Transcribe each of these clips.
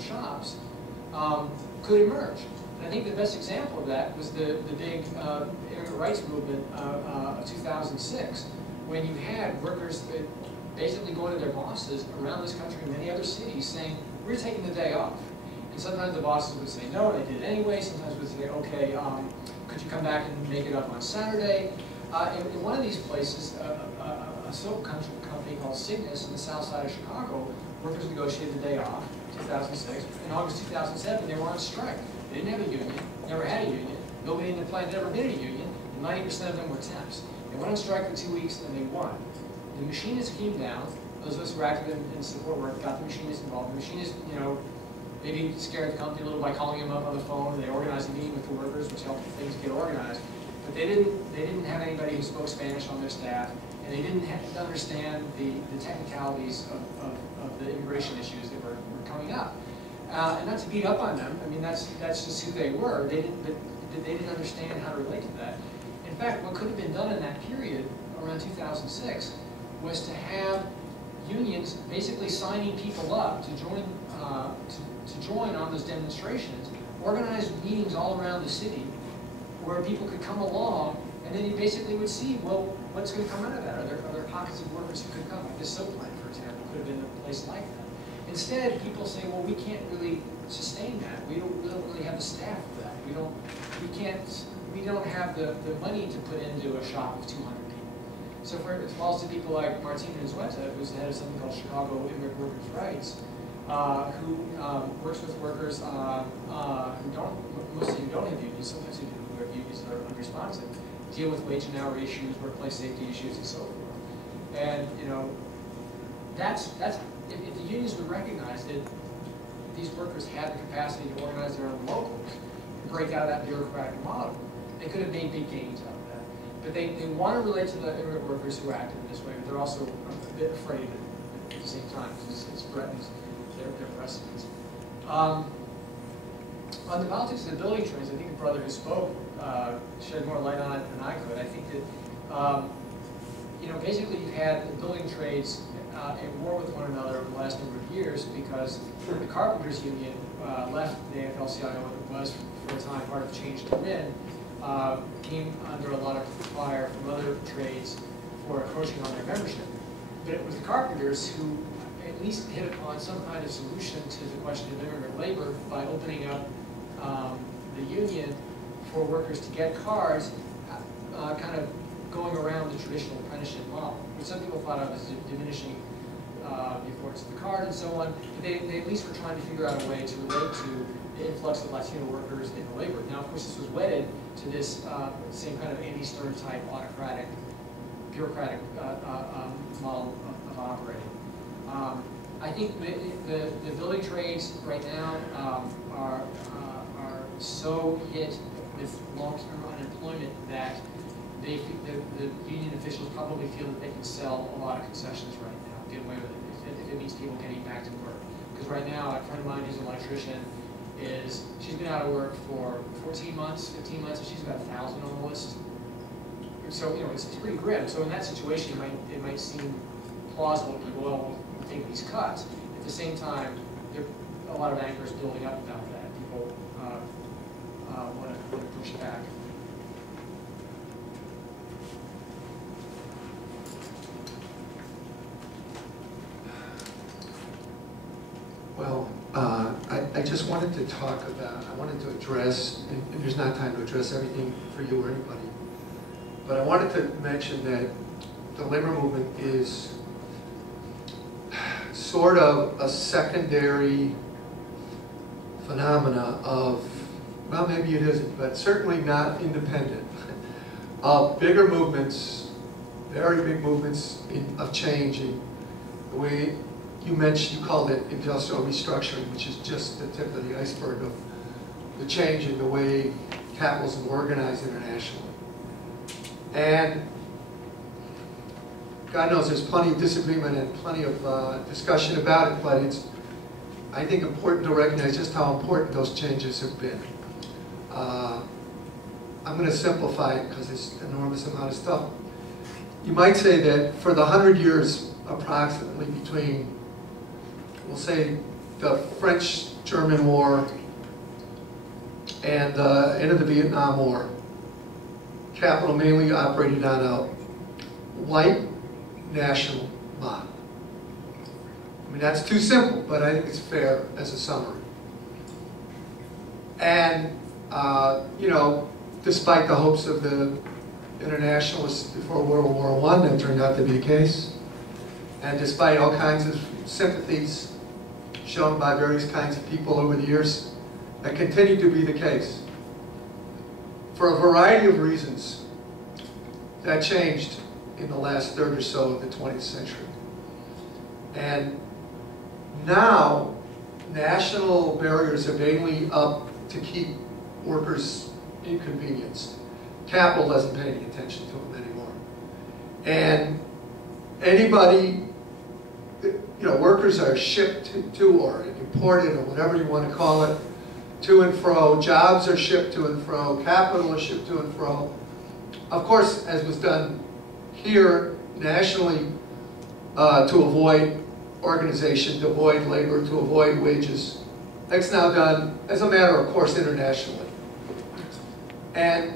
shops could emerge. And I think the best example of that was the big immigrant rights movement of 2006, when you had workers basically going to their bosses around this country and many other cities saying, we're taking the day off. And sometimes the bosses would say no, they did it anyway. Sometimes would say, okay, could you come back and make it up on Saturday? In one of these places, a soap company called Cygnus in the south side of Chicago, workers negotiated the day off, 2006. In August 2007, they were on strike. They didn't have a union, never had a union. Nobody in the plant had ever been in a union, and 90% of them were temps. They went on strike for 2 weeks, and they won. The machinists came down. Those of us who were active in support work got the machinists involved. The machinists, maybe scared the company a little by calling them up on the phone, and they organized a meeting with the workers, which helped things get organized. But they didn't have anybody who spoke Spanish on their staff, and they didn't understand the technicalities of the immigration issues that were coming up. And not to beat up on them, I mean, that's just who they were. They didn't understand how to relate to that. In fact, what could have been done in that period, around 2006, was to have unions basically signing people up to join on those demonstrations, organize meetings all around the city where people could come along, and then you basically would see, well, what's going to come out of that? Are there pockets of workers who could come? Like this soap plant, for example, could have been a place like that. Instead, people say, well, we can't really sustain that. We don't really have the staff for that. We don't have the money to put into a shop of 200 people. So it falls to people like Martina Zueta, who's the head of something called Chicago Immigrant Workers' Rights, who works with workers mostly who don't have unions, sometimes who have unions that are unresponsive, deal with wage and hour issues, workplace safety issues, and so forth. And if the unions would recognize that these workers had the capacity to organize their own locals and break out of that bureaucratic model, they could have made big gains out of that. But they want to relate to the immigrant workers who acted in this way, but they're also a bit afraid of it at the same time, because it threatens their precedents. On the politics of the building trades, I think the brother who spoke shed more light on it than I could. I think that basically you had the building trades at war with one another over the last number of years because the carpenters union left the AFL-CIO and was for a time part of the change to win, came under a lot of fire from other trades for encroaching on their membership. But it was the carpenters who at least hit upon some kind of solution to the question of immigrant labor by opening up the union for workers to get cards, kind of going around the traditional apprenticeship model, which some people thought of as diminishing the importance of the card and so on. But they at least were trying to figure out a way to relate to the influx of Latino workers in the labor. Now, of course, this was wedded to this same kind of Andy Stern type autocratic, bureaucratic model of operating. I think the building trades right now are so hit with long-term unemployment that the union officials probably feel that they can sell a lot of concessions right now, get away with it, if it means people getting back to work. Because right now, a friend of mine who's an electrician she's been out of work for 14 months, 15 months, and she's got 1,000 on the list. So, it's pretty grim. So in that situation, it might seem plausible to people, well, we'll take these cuts. At the same time, there are a lot of anchors building up about that. People want to push back. Well, I just wanted to talk about, I wanted to address, and there's not time to address everything for you or anybody, but I wanted to mention that the labor movement is sort of a secondary phenomena of, well, maybe it isn't, but certainly not independent, of bigger movements, very big movements of change in the way you mentioned, you called it industrial restructuring, which is just the tip of the iceberg of the change in the way capitalism is organized internationally. And God knows there's plenty of disagreement and plenty of discussion about it, but it's, I think, important to recognize just how important those changes have been. I'm going to simplify it because it's an enormous amount of stuff. You might say that for the 100 years approximately between, we'll say, the French German War, and into the Vietnam War. Capital mainly operated on a white national model. I mean, that's too simple, but I think it's fair as a summary. And, you know, despite the hopes of the internationalists before World War I, that turned out to be the case. And despite all kinds of sympathies shown by various kinds of people over the years, that continued to be the case. For a variety of reasons, that changed in the last third or so of the 20th century. And now, national barriers are mainly up to keep workers inconvenienced. Capital doesn't pay any attention to them anymore. And anybody, you know, workers are shipped to or imported or whatever you want to call it, to and fro. Jobs are shipped to and fro. Capital is shipped to and fro. Of course, as was done here nationally to avoid organization, to avoid labor, to avoid wages. That's now done as a matter of course internationally. And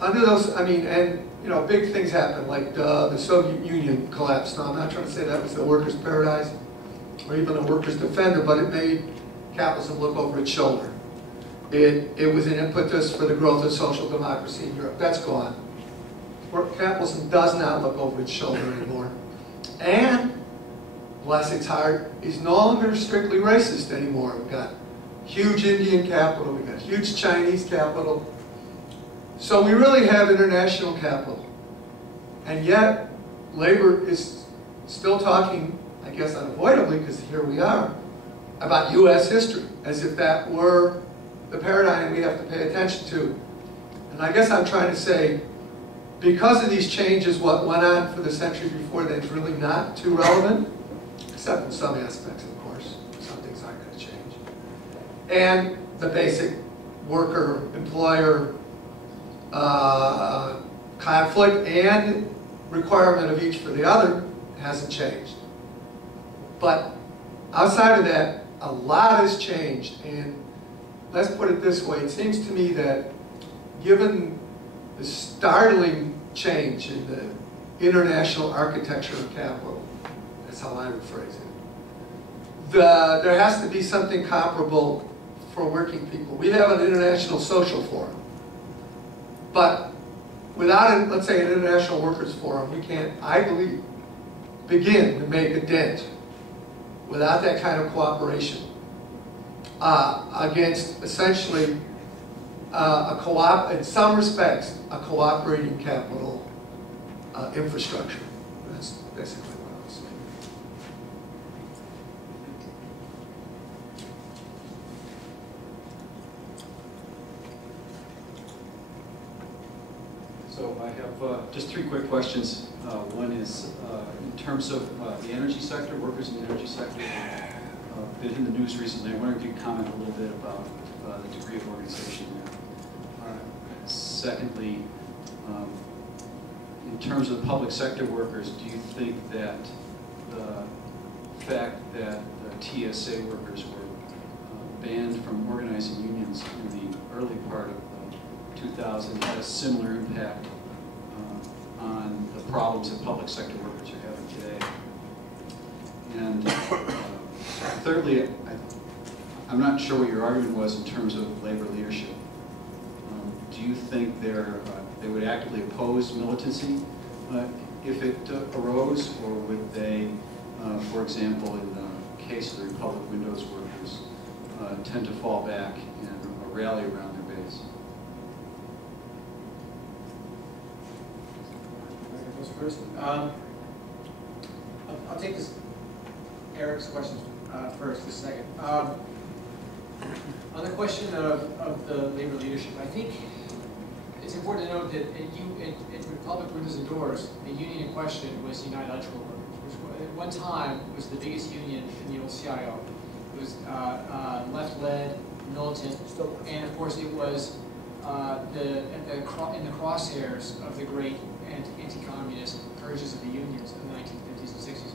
under those, I mean, and you know, big things happen, like the Soviet Union collapsed. Now, I'm not trying to say that was the workers' paradise or even the workers' defender, but it made capitalism look over its shoulder. It was an impetus for the growth of social democracy in Europe. That's gone. Capitalism does not look over its shoulder anymore. And, bless its heart, is no longer strictly racist anymore. We've got huge Indian capital, we've got huge Chinese capital. So we really have international capital. And yet, labor is still talking, I guess unavoidably, because here we are, about US history, as if that were the paradigm we have to pay attention to. And I guess I'm trying to say, because of these changes, what went on for the century before that is really not too relevant, except in some aspects, of course. Some things aren't going to change. And the basic worker-employer conflict and requirement of each for the other hasn't changed. But outside of that, a lot has changed. And let's put it this way. It seems to me that given the startling change in the international architecture of capital, that's how I would phrase it, there has to be something comparable for working people. We have an international social forum. But without, let's say, an international workers forum, we can't, I believe, begin to make a dent without that kind of cooperation against essentially in some respects, a cooperating capital infrastructure. That's basically what I was saying. So I have just three quick questions. One is in terms of the energy sector, workers in the energy sector, been in the news recently. I wonder if you could comment a little bit about the degree of organization there. Secondly, in terms of public sector workers, do you think that the fact that the TSA workers were banned from organizing unions in the early part of 2000 had a similar impact on the problems that public sector workers are having today? And thirdly, I'm not sure what your argument was in terms of labor leadership. Do you think they would actively oppose militancy if it arose, or would they, for example, in the case of the Republic Windows workers, tend to fall back and rally around their base? First, I'll take this Eric's question first, this second. On the question of the labor leadership, I think it's important to note that at Republic Windows and Doors, the union in question was United Electrical Workers, which at one time was the biggest union in the old CIO. It was left-led, militant, and of course it was in the crosshairs of the great anti-communist purges of the unions in the 1950s and 60s